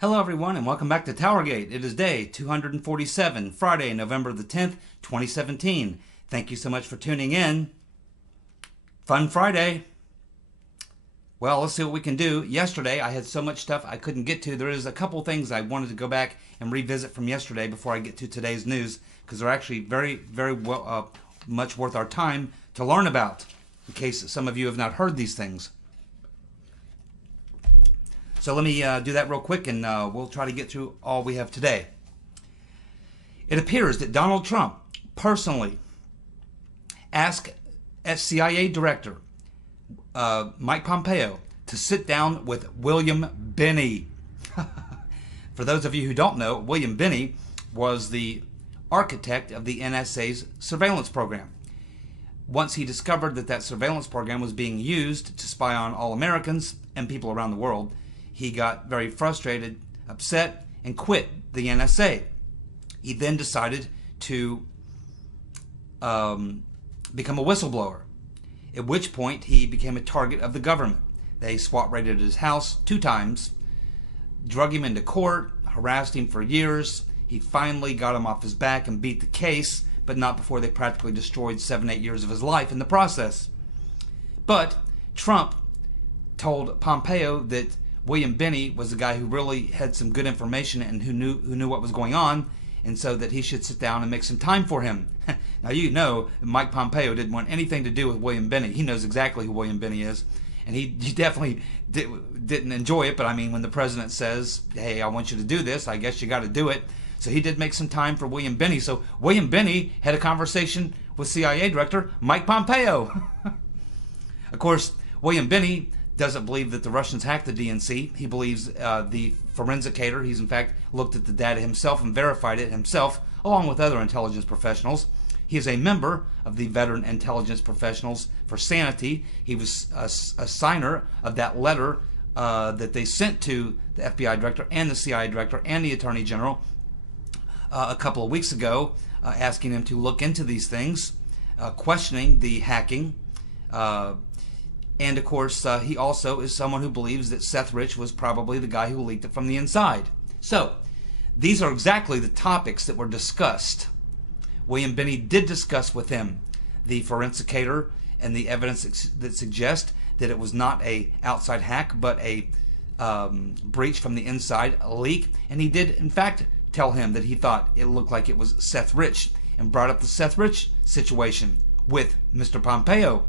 Hello everyone and welcome back to TowerGate. It is day 247, Friday, November the 10th, 2017. Thank you so much for tuning in. Fun Friday. Well, let's see what we can do. Yesterday I had so much stuff I couldn't get to. There is a couple things I wanted to go back and revisit from yesterday before I get to today's news, because they're actually very much worth our time to learn about, in case some of you have not heard these things. So let me do that real quick, and we'll try to get through all we have today. It appears that Donald Trump personally asked CIA Director Mike Pompeo to sit down with William Binney. For those of you who don't know, William Binney was the architect of the NSA's surveillance program. Once he discovered that that surveillance program was being used to spy on all Americans and people around the world, he got very frustrated, upset, and quit the NSA. He then decided to become a whistleblower, at which point he became a target of the government. They SWAT raided his house 2 times, drug him into court, harassed him for years. He finally got him off his back and beat the case, but not before they practically destroyed 7-8 years of his life in the process. But Trump told Pompeo that William Binney was the guy who really had some good information and who knew what was going on, and so that he should sit down and make some time for him. Now you know Mike Pompeo didn't want anything to do with William Binney. He knows exactly who William Binney is, and he definitely didn't enjoy it, but I mean, when the president says, hey, I want you to do this, I guess you got to do it. So he did make some time for William Binney. So William Binney had a conversation with CIA Director Mike Pompeo. Of course, William Binney doesn't believe that the Russians hacked the DNC. He believes the forensicator. He's in fact looked at the data himself and verified it himself, along with other intelligence professionals. He is a member of the Veteran Intelligence Professionals for Sanity. He was a signer of that letter that they sent to the FBI director and the CIA director and the Attorney General a couple of weeks ago, asking him to look into these things, questioning the hacking. And of course, he also is someone who believes that Seth Rich was probably the guy who leaked it from the inside. So, these are exactly the topics that were discussed. William Binney did discuss with him the forensicator and the evidence that suggests that it was not a outside hack, but a breach from the inside, a leak. And he did, in fact, tell him that he thought it looked like it was Seth Rich, and brought up the Seth Rich situation with Mr. Pompeo.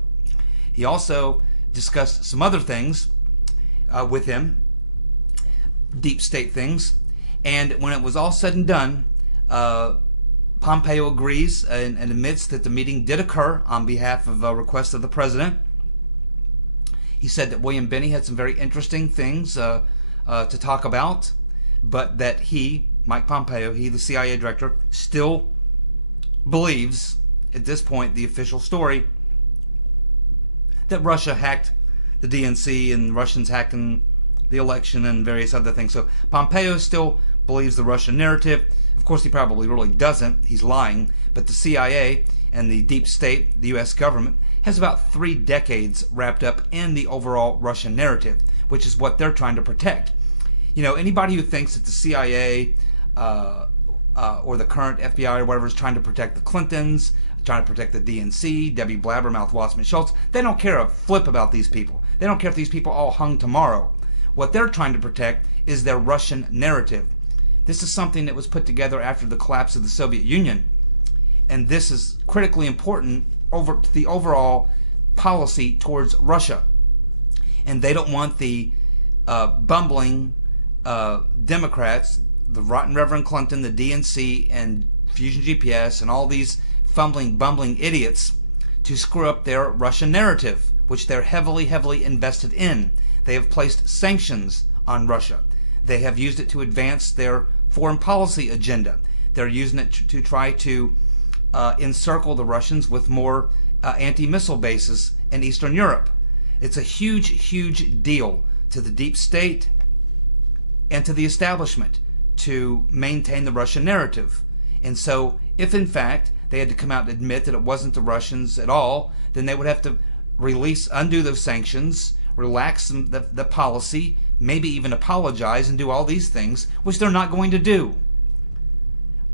He also discussed some other things with him, deep state things, and when it was all said and done, Pompeo agrees and admits that the meeting did occur on behalf of a request of the president. He said that William Binney had some very interesting things to talk about, but that he, Mike Pompeo, the CIA director, still believes at this point the official story that Russia hacked the DNC and Russians hacking the election and various other things. So Pompeo still believes the Russian narrative. Of course, he probably really doesn't. He's lying. But the CIA and the deep state, the U.S. government, has about 3 decades wrapped up in the overall Russian narrative, which is what they're trying to protect. You know, anybody who thinks that the CIA or the current FBI or whatever is trying to protect the Clintons, trying to protect the DNC, Debbie Blabbermouth, Wasserman Schultz, they don't care a flip about these people. They don't care if these people all hung tomorrow. What they're trying to protect is their Russian narrative. This is something that was put together after the collapse of the Soviet Union. And this is critically important over to the overall policy towards Russia. And they don't want the bumbling Democrats, the Rotten Reverend Clinton, the DNC, and Fusion GPS, and all these fumbling, bumbling idiots to screw up their Russian narrative, which they're heavily invested in. They have placed sanctions on Russia. They have used it to advance their foreign policy agenda. They're using it to try to encircle the Russians with more anti-missile bases in Eastern Europe. It's a huge deal to the deep state and to the establishment to maintain the Russian narrative. And so, if in fact they had to come out and admit that it wasn't the Russians at all, then they would have to undo those sanctions, relax the policy, maybe even apologize and do all these things, which they're not going to do.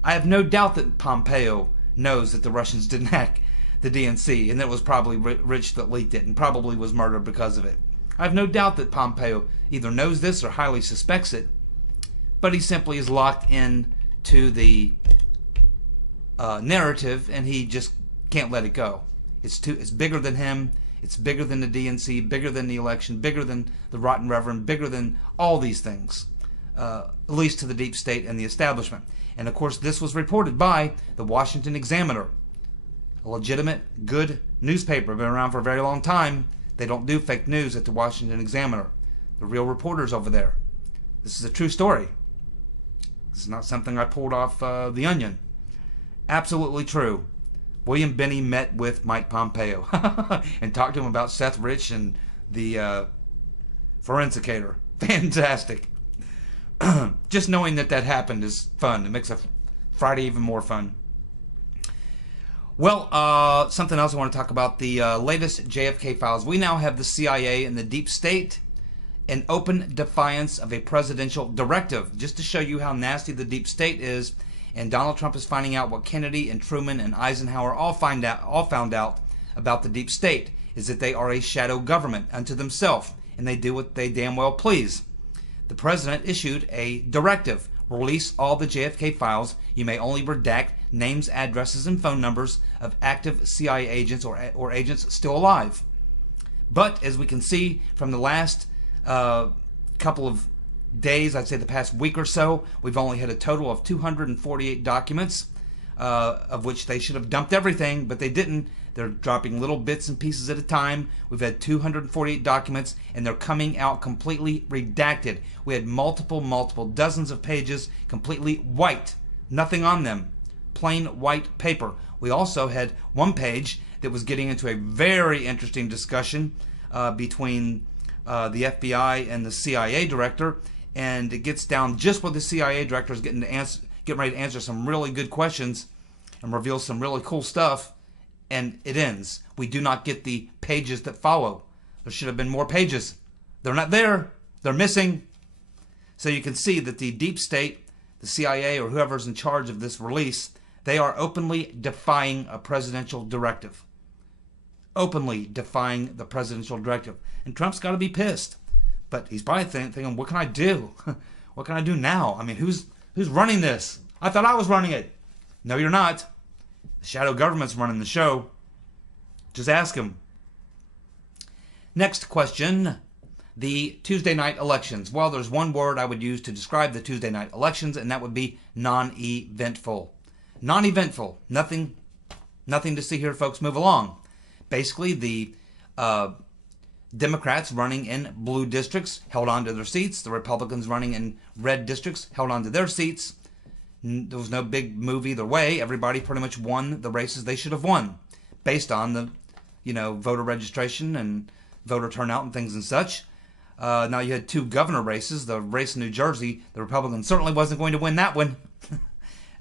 I have no doubt that Pompeo knows that the Russians didn't hack the DNC, and that it was probably Rich that leaked it and probably was murdered because of it. I have no doubt that Pompeo either knows this or highly suspects it, but he simply is locked in to the narrative, and he just can't let it go. It's bigger than him. It's bigger than the DNC, bigger than the election, bigger than the Rotten Reverend, bigger than all these things, at least to the deep state and the establishment. And of course, this was reported by the Washington Examiner, a legitimate, good newspaper, been around for a very long time. They don't do fake news at the Washington Examiner. The real reporters over there. This is a true story. This is not something I pulled off The Onion. Absolutely true. William Binney met with Mike Pompeo and talked to him about Seth Rich and the Forensicator. Fantastic. Just knowing that happened is fun. It makes a Friday even more fun. Well, something else I want to talk about, the latest JFK Files. We now have the CIA and the deep state in open defiance of a presidential directive, just to show you how nasty the deep state is. And Donald Trump is finding out what Kennedy and Truman and Eisenhower all found out about the deep state, is that they are a shadow government unto themselves, and they do what they damn well please. The president issued a directive: release all the JFK files. You may only redact names, addresses, and phone numbers of active CIA agents or agents still alive. But as we can see from the last couple of days, I'd say the past week or so, we've only had a total of 248 documents, of which they should have dumped everything, but they didn't. They're dropping little bits and pieces at a time. We've had 248 documents, and they're coming out completely redacted. We had multiple dozens of pages completely white, nothing on them, plain white paper. We also had one page that was getting into a very interesting discussion between the FBI and the CIA director, and it gets down just where the CIA director is getting ready to answer some really good questions and reveal some really cool stuff, and it ends. We do not get the pages that follow. There should have been more pages. They're not there. They're missing. So you can see that the deep state, the CIA, or whoever's in charge of this release, they are openly defying a presidential directive. Openly defying the presidential directive. And Trump's got to be pissed. But he's probably thinking, what can I do? What can I do now? I mean, who's running this? I thought I was running it. No, you're not. The shadow government's running the show. Just ask him. Next question. The Tuesday night elections. Well, there's one word I would use to describe the Tuesday night elections, and that would be non-eventful. Non-eventful. Nothing to see here, folks. Move along. Basically, the Democrats running in blue districts held on to their seats. The Republicans running in red districts held on to their seats. There was no big move either way. Everybody pretty much won the races they should have won, based on the, voter registration and voter turnout and things and such. Now you had two governor races. The race in New Jersey, the Republican certainly wasn't going to win that one.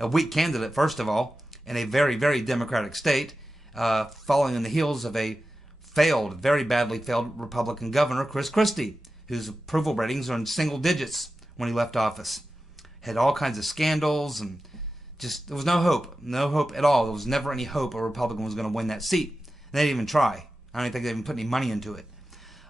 A weak candidate, first of all, in a very, very Democratic state, following in the heels of a very badly failed Republican governor, Chris Christie, whose approval ratings are in single digits when he left office. Had all kinds of scandals, and just, there was no hope at all. There was never any hope a Republican was going to win that seat. And they didn't even try. I don't think they even put any money into it.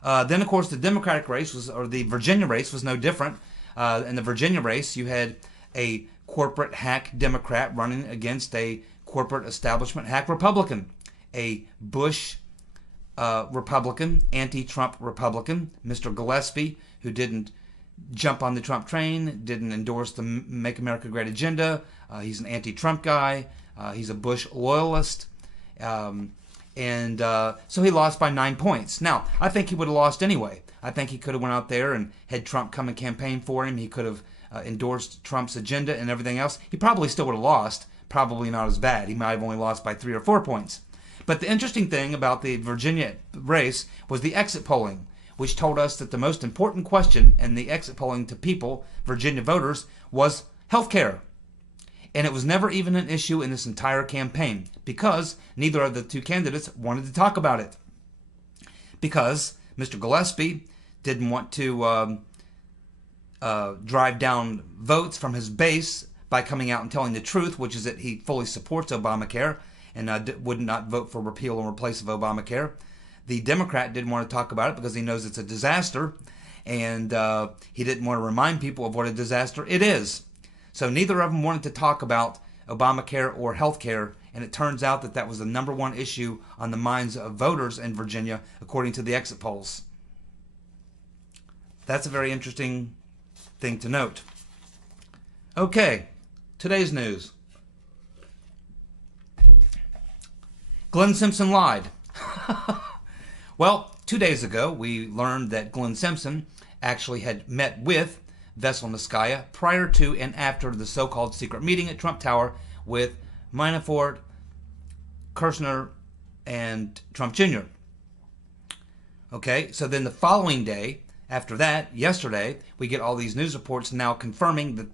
Then, of course, the Democratic race the Virginia race was no different. In the Virginia race, you had a corporate hack Democrat running against a corporate establishment hack Republican. A Bush Republican, anti-Trump Republican, Mr. Gillespie, who didn't jump on the Trump train, didn't endorse the Make America Great agenda. He's an anti-Trump guy. He's a Bush loyalist. So he lost by 9 points. Now, I think he would have lost anyway. I think he could have went out there and had Trump come and campaign for him. He could have endorsed Trump's agenda and everything else. He probably still would have lost. Probably not as bad. He might have only lost by 3 or 4 points. But the interesting thing about the Virginia race was the exit polling, which told us that the most important question in the exit polling to people, Virginia voters, was health care. And it was never even an issue in this entire campaign, because neither of the two candidates wanted to talk about it. Because Mr. Gillespie didn't want to drive down votes from his base by coming out and telling the truth, which is that he fully supports Obamacare and would not vote for repeal or replace of Obamacare. The Democrat didn't want to talk about it because he knows it's a disaster, and he didn't want to remind people of what a disaster it is. So neither of them wanted to talk about Obamacare or health care, and it turns out that that was the number one issue on the minds of voters in Virginia, according to the exit polls. That's a very interesting thing to note. Okay, today's news. Glenn Simpson lied. Well, 2 days ago, we learned that Glenn Simpson actually had met with Veselnitskaya prior to and after the so-called secret meeting at Trump Tower with Manafort, Kirshner, and Trump Jr. Okay, so then the following day, after that, yesterday, we get all these news reports now confirming that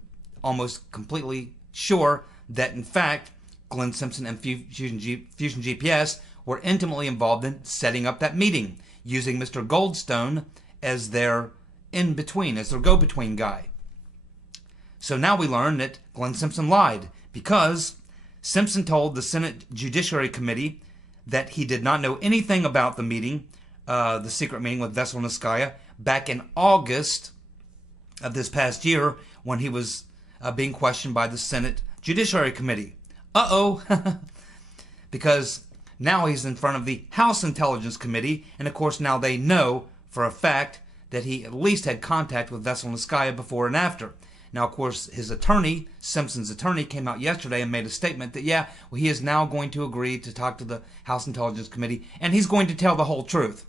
almost completely sure that, in fact, Glenn Simpson and Fusion GPS were intimately involved in setting up that meeting, using Mr. Goldstone as their in-between, as their go-between guy. So now we learn that Glenn Simpson lied because Simpson told the Senate Judiciary Committee that he did not know anything about the meeting, the secret meeting with Veselnitskaya, back in August of this past year when he was being questioned by the Senate Judiciary Committee. Because now he's in front of the House Intelligence Committee, and of course now they know for a fact that he at least had contact with Veselnitskaya before and after. Now, of course, his attorney, Simpson's attorney, came out yesterday and made a statement that, yeah, well, he is now going to agree to talk to the House Intelligence Committee, and he's going to tell the whole truth.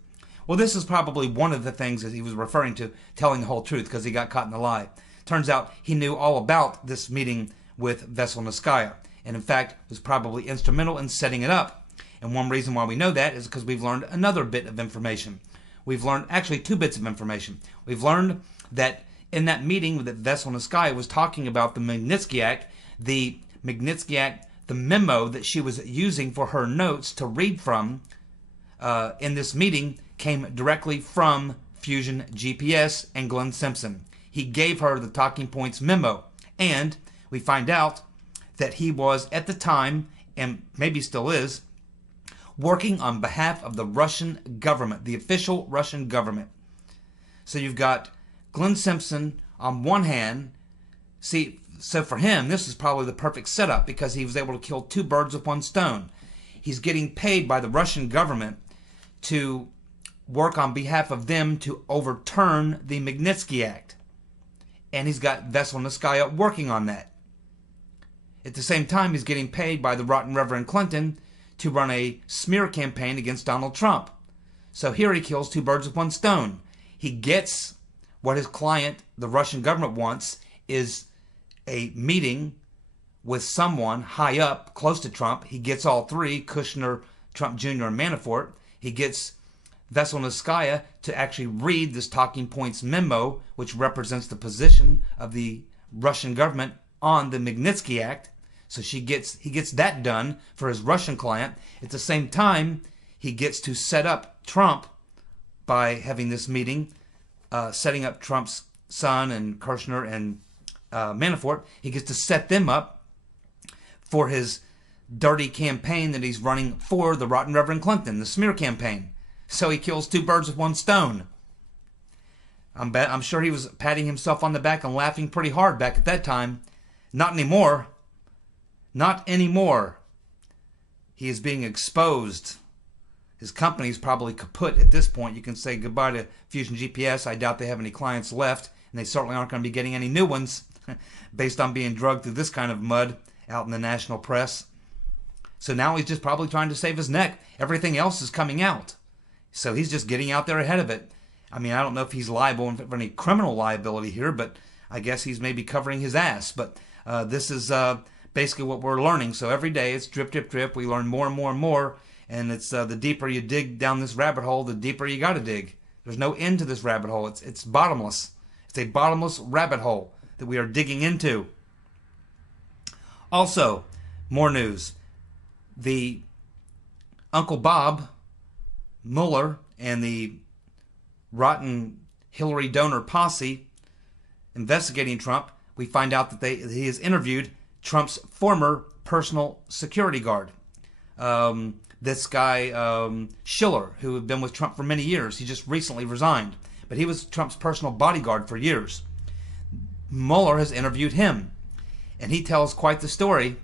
Well, this is probably one of the things that he was referring to, telling the whole truth, because he got caught in the lie. Turns out he knew all about this meeting with Veselnitskaya, and in fact was probably instrumental in setting it up. And one reason why we know that is because we've learned another bit of information. We've learned actually 2 bits of information. We've learned that in that meeting that Veselnitskaya was talking about the Magnitsky Act, the memo that she was using for her notes to read from in this meeting came directly from Fusion GPS and Glenn Simpson. He gave her the talking points memo, and we find out that he was at the time, and maybe still is, working on behalf of the Russian government, the official Russian government. So you've got Glenn Simpson on one hand. See, so for him, this is probably the perfect setup because he was able to kill 2 birds with 1 stone. He's getting paid by the Russian government to work on behalf of them to overturn the Magnitsky Act. And he's got Veselnitskaya working on that. At the same time, he's getting paid by the Rotten Reverend Clinton to run a smear campaign against Donald Trump. So here he kills 2 birds with 1 stone. He gets what his client, the Russian government, wants, is a meeting with someone high up, close to Trump. He gets all 3, Kushner, Trump Jr., and Manafort. He gets Veselnitskaya to actually read this talking points memo, which represents the position of the Russian government on the Magnitsky Act. So he gets that done for his Russian client. At the same time, he gets to set up Trump by having this meeting, setting up Trump's son and Kirshner and Manafort. He gets to set them up for his dirty campaign that he's running for the Rotten Reverend Clinton, the smear campaign. So he kills 2 birds with 1 stone. I'm sure he was patting himself on the back and laughing pretty hard back at that time. Not anymore. Not anymore. He is being exposed. His company's probably kaput at this point. You can say goodbye to Fusion GPS. I doubt they have any clients left, and they certainly aren't going to be getting any new ones based on being drugged through this kind of mud out in the national press. So now he's just probably trying to save his neck. Everything else is coming out. So he's just getting out there ahead of it. I mean, I don't know if he's liable for any criminal liability here, but I guess he's maybe covering his ass. But this is basically what we're learning. So every day it's drip, drip, drip. We learn more and more and more. And it's the deeper you dig down this rabbit hole, the deeper you got to dig. There's no end to this rabbit hole. It's bottomless. It's a bottomless rabbit hole that we are digging into. Also, more news. The Uncle Bob Mueller and the rotten Hillary donor posse investigating Trump, we find out that he has interviewed Trump's former personal security guard. This guy, Schiller, who had been with Trump for many years. He just recently resigned, but he was Trump's personal bodyguard for years. Mueller has interviewed him, and he tells quite the story.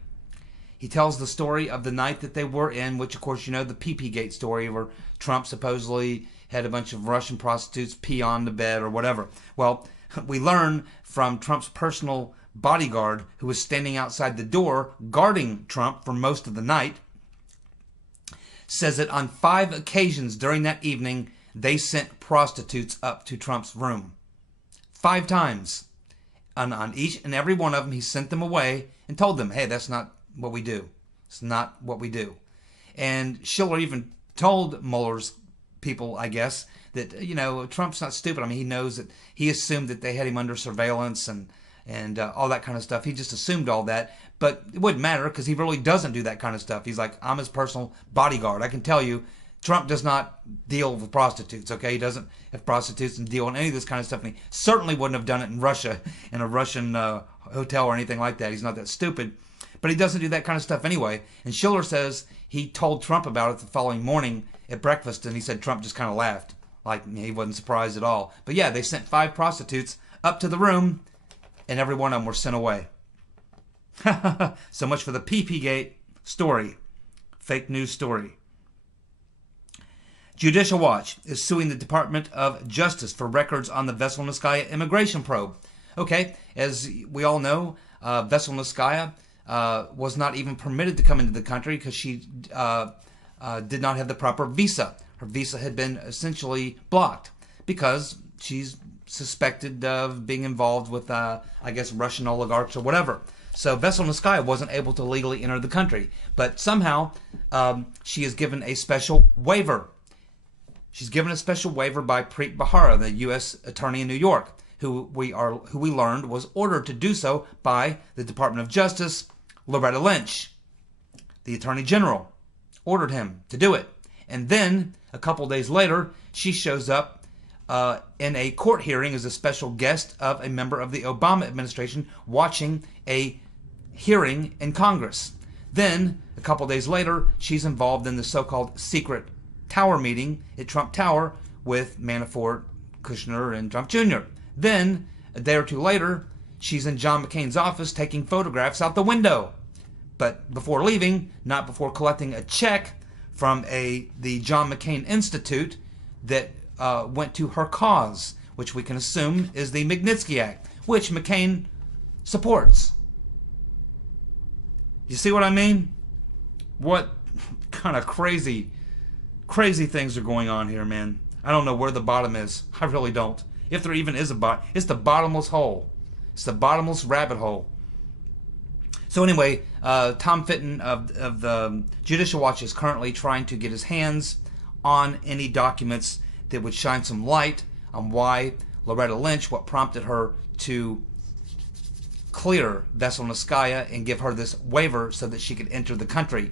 He tells the story of the night that they were in, which, of course, you know, the PP-gate story, where Trump supposedly had a bunch of Russian prostitutes pee on the bed or whatever. Well, we learn from Trump's personal bodyguard, who was standing outside the door guarding Trump for most of the night, says that on 5 occasions during that evening, they sent prostitutes up to Trump's room. 5 times. And on each and every one of them, he sent them away and told them, hey, that's not what we do. It's not what we do. And Schiller even told Mueller's people, I guess, that, you know, Trump's not stupid. I mean, he knows that he assumed that they had him under surveillance and all that kind of stuff. He just assumed all that. But it wouldn't matter because he really doesn't do that kind of stuff. He's like, I'm his personal bodyguard. I can tell you, Trump does not deal with prostitutes, okay? He doesn't have prostitutes and deal in any of this kind of stuff. And he certainly wouldn't have done it in Russia, in a Russian hotel or anything like that. He's not that stupid. But he doesn't do that kind of stuff anyway. And Schiller says he told Trump about it the following morning at breakfast, and he said Trump just kind of laughed. Like, he wasn't surprised at all. But yeah, they sent 5 prostitutes up to the room, and every one of them were sent away. So much for the PP-gate story. Fake news story. Judicial Watch is suing the Department of Justice for records on the Veselnitskaya immigration probe. Okay, as we all know, Veselnitskaya was not even permitted to come into the country because she did not have the proper visa. Her visa had been essentially blocked because she's suspected of being involved with, I guess, Russian oligarchs or whatever. So Veselnitskaya wasn't able to legally enter the country. But somehow she is given a special waiver. She's given a special waiver by Preet Bharara, the U.S. Attorney in New York, who we learned was ordered to do so by the Department of Justice. Loretta Lynch, the Attorney General, ordered him to do it. And then, a couple days later, she shows up in a court hearing as a special guest of a member of the Obama administration watching a hearing in Congress. Then, a couple days later, she's involved in the so-called secret Tower meeting at Trump Tower with Manafort, Kushner, and Trump Jr. Then, a day or two later, she's in John McCain's office taking photographs out the window. But before leaving, not before collecting a check from the John McCain Institute that went to her cause, which we can assume is the Magnitsky Act, which McCain supports. You see what I mean? What kind of crazy things are going on here, man. I don't know where the bottom is. I really don't. If there even is a bottom, it's the bottomless hole. It's the bottomless rabbit hole. So anyway, Tom Fitton of the Judicial Watch is currently trying to get his hands on any documents that would shine some light on why Loretta Lynch, what prompted her to clear Veselnitskaya and give her this waiver so that she could enter the country.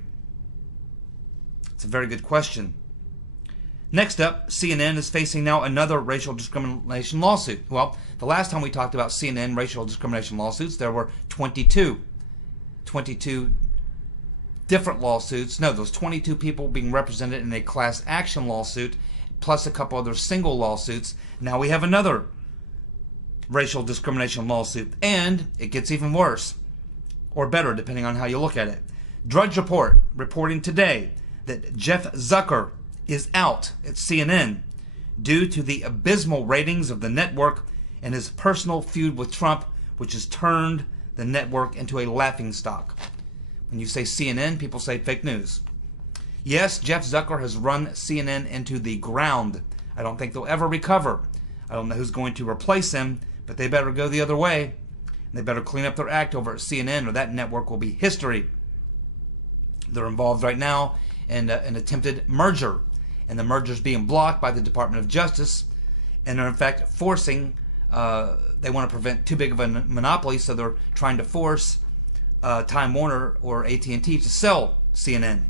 It's a very good question. Next up, CNN is facing now another racial discrimination lawsuit. Well, the last time we talked about CNN racial discrimination lawsuits, there were 22 different lawsuits. No, those 22 people being represented in a class action lawsuit, plus a couple other single lawsuits. Now we have another racial discrimination lawsuit, and it gets even worse, or better, depending on how you look at it. Drudge Report reporting today that Jeff Zucker is out at CNN due to the abysmal ratings of the network and his personal feud with Trump, which has turned the network into a laughingstock. When you say CNN, people say fake news. Yes, Jeff Zucker has run CNN into the ground. I don't think they'll ever recover. I don't know who's going to replace him, but they better go the other way. They better clean up their act over at CNN, or that network will be history. They're involved right now in an attempted merger, and the merger's being blocked by the Department of Justice, and they're in fact forcing, they want to prevent too big of a monopoly, so they're trying to force Time Warner or AT&T to sell CNN.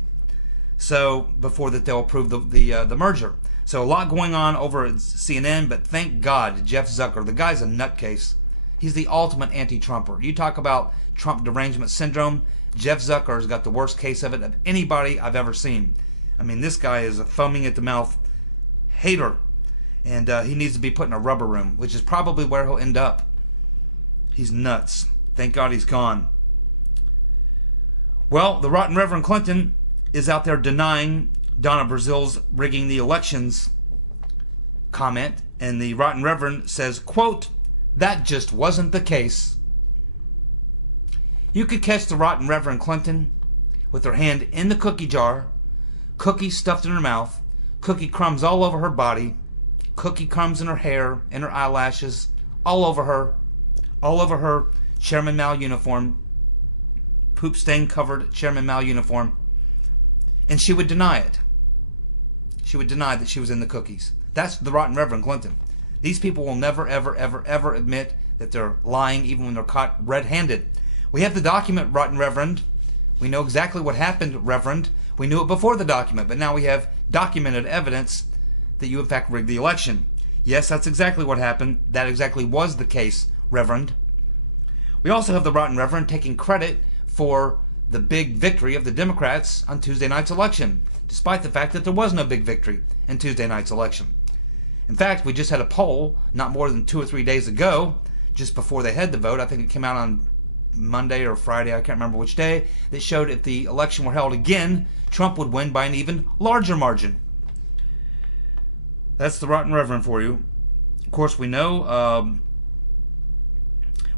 So before that they'll approve the merger. So a lot going on over at CNN, but thank God Jeff Zucker, the guy's a nutcase. He's the ultimate anti-Trumper. You talk about Trump derangement syndrome, Jeff Zucker's got the worst case of it of anybody I've ever seen. I mean, this guy is a foaming at the mouth hater, and he needs to be put in a rubber room, which is probably where he'll end up. He's nuts. Thank God he's gone. Well, the Rotten Reverend Clinton is out there denying Donna Brazil's rigging the elections comment, and the Rotten Reverend says, quote, "That just wasn't the case." You could catch the Rotten Reverend Clinton with her hand in the cookie jar, cookies stuffed in her mouth, cookie crumbs all over her body, cookie crumbs in her hair, in her eyelashes, all over her Chairman Mao uniform, poop stain covered Chairman Mao uniform, and she would deny it. She would deny that she was in the cookies. That's the Rotten Reverend Clinton. These people will never, ever, ever, ever admit that they're lying, even when they're caught red-handed. We have the document, Rotten Reverend. We know exactly what happened, Reverend. We knew it before the document, but now we have documented evidence that you, in fact, rigged the election. Yes, that's exactly what happened. That exactly was the case, Reverend. We also have the Rotten Reverend taking credit for the big victory of the Democrats on Tuesday night's election, despite the fact that there was no big victory in Tuesday night's election. In fact, we just had a poll not more than 2 or 3 days ago, just before they had the vote. I think it came out on Monday or Friday, I can't remember which day, that showed if the election were held again, Trump would win by an even larger margin. That's the Rotten Reverend for you. Of course, we know,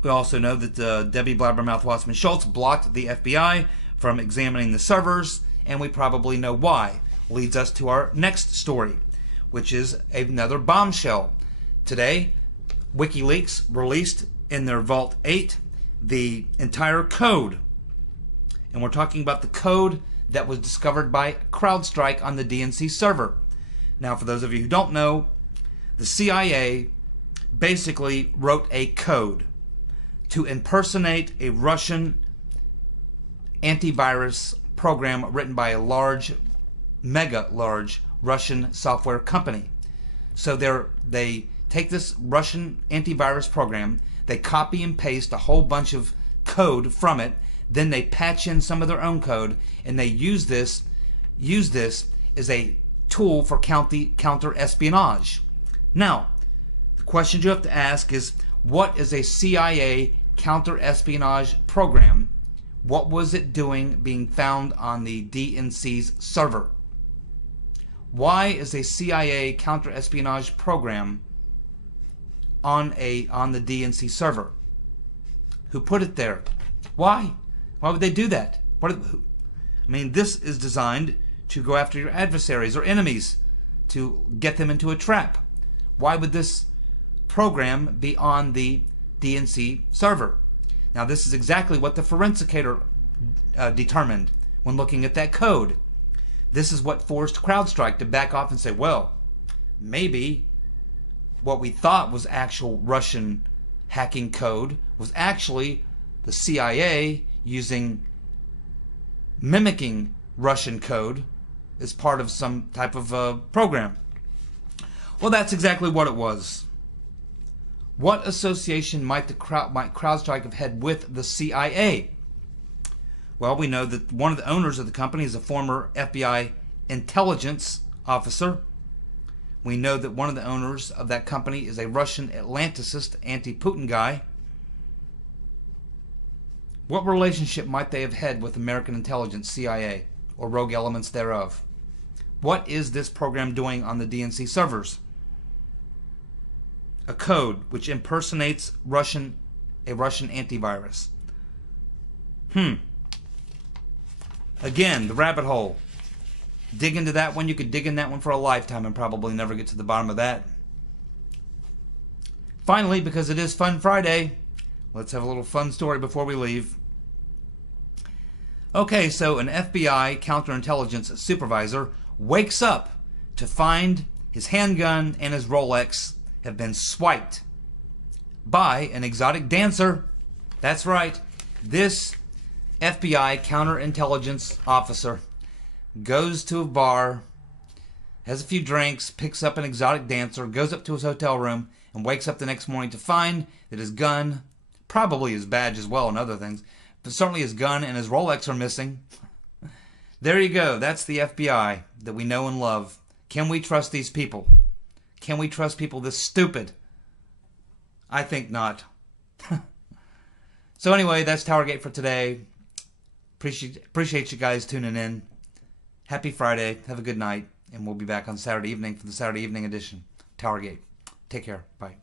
we also know that Debbie Blabbermouth Wasserman Schultz blocked the FBI from examining the servers, and we probably know why. Leads us to our next story, which is another bombshell. Today, WikiLeaks released in their Vault 8 the entire code. And we're talking about the code that was discovered by CrowdStrike on the DNC server. Now, for those of you who don't know, the CIA basically wrote a code to impersonate a Russian antivirus program written by a large, mega large Russian software company. So they take this Russian antivirus program, they copy and paste a whole bunch of code from it, then they patch in some of their own code, and they use this as a tool for counter espionage. Now, the question you have to ask is, what is a CIA counter espionage program? What was it doing being found on the DNC's server? Why is a CIA counter espionage program on the DNC server? Who put it there? Why? Why would they do that? I mean, this is designed to go after your adversaries or enemies, to get them into a trap. Why would this program be on the DNC server? Now, this is exactly what the forensicator determined when looking at that code. This is what forced CrowdStrike to back off and say, well, maybe what we thought was actual Russian hacking code was actually the CIA mimicking Russian code as part of some type of program. Well, that's exactly what it was. What association might CrowdStrike have had with the CIA? Well, we know that one of the owners of the company is a former FBI intelligence officer. We know that one of the owners of that company is a Russian Atlanticist, anti-Putin guy. What relationship might they have had with American intelligence, CIA, or rogue elements thereof? What is this program doing on the DNC servers? A code which impersonates a Russian antivirus. Again, the rabbit hole. Dig into that one. You could dig in that one for a lifetime and probably never get to the bottom of that. Finally, because it is Fun Friday, let's have a little fun story before we leave. Okay, so an FBI counterintelligence supervisor wakes up to find his handgun and his Rolex have been swiped by an exotic dancer. That's right. This FBI counterintelligence officer goes to a bar, has a few drinks, picks up an exotic dancer, goes up to his hotel room, and wakes up the next morning to find that his gun, probably his badge as well and other things, but certainly his gun and his Rolex are missing. There you go. That's the FBI that we know and love. Can we trust these people? Can we trust people this stupid? I think not. So anyway, that's TowerGate for today. Appreciate you guys tuning in. Happy Friday. Have a good night. And we'll be back on Saturday evening for the Saturday evening edition. TowerGate. Take care. Bye.